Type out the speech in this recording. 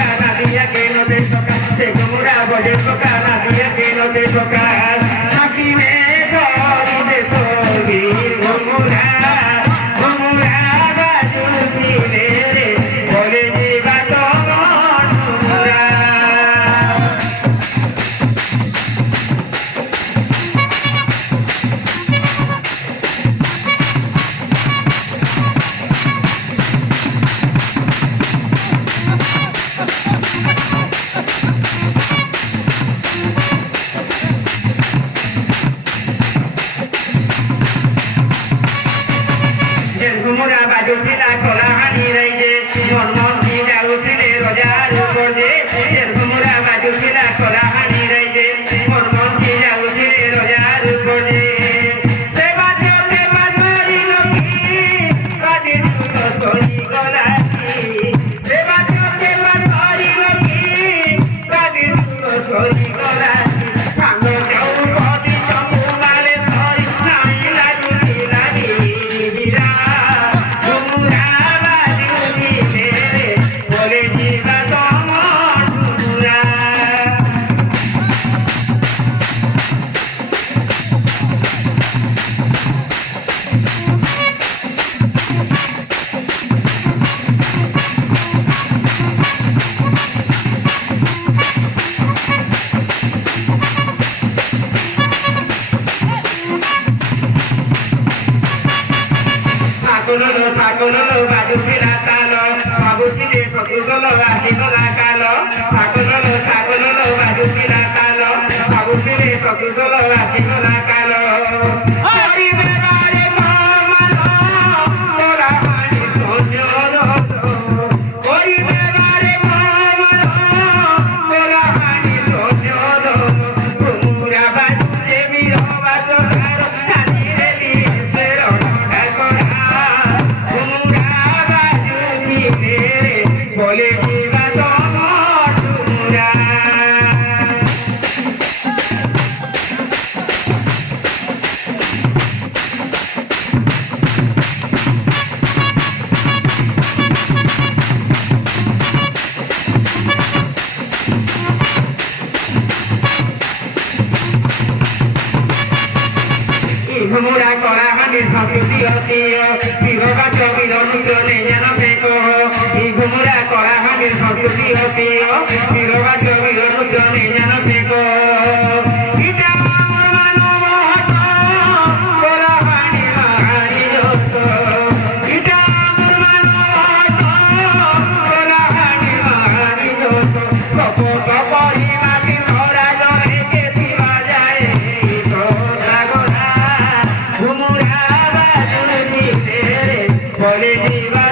toca, nadie que no te toca, te como una voy a tocar, nadie que no te toca. Aquí me soy de soy, como una gallina, ole lleva todo mura. Mura baju sila kola hani raije mon mon ki jaru sile rojar koje mura baju sila kola hani raije mon mon ki jaru sile rojar koje se bajo ri loki kadin to koi kola se bajo ri loki kadin to koi kola sango jau kodi chamu male thoi nai la duli la ni dira Sakololo baju pila talo, babu sile sokolo asi nola kalo. Sakololo baju pila talo, babu sile sokolo asi nola kalo. Hari bebare mamalo, ora hani sonyoro. Hari bebare mamalo, ora hani sonyoro. Mura baju semiro baju karo, nani reli sero nakora. Bole jiva tomora Mura kola hani sanskruti atiyo vivo bacho vivo mucho niña no te cojo hijo mura kola hani sanskruti atiyo vivo bacho vivo mucho niña no te cojo ita mano mohato kola hani mahari joto ita mano mohato kola hani mahari joto kopo himati hora jole ke piva jaye to sagora Bole jiva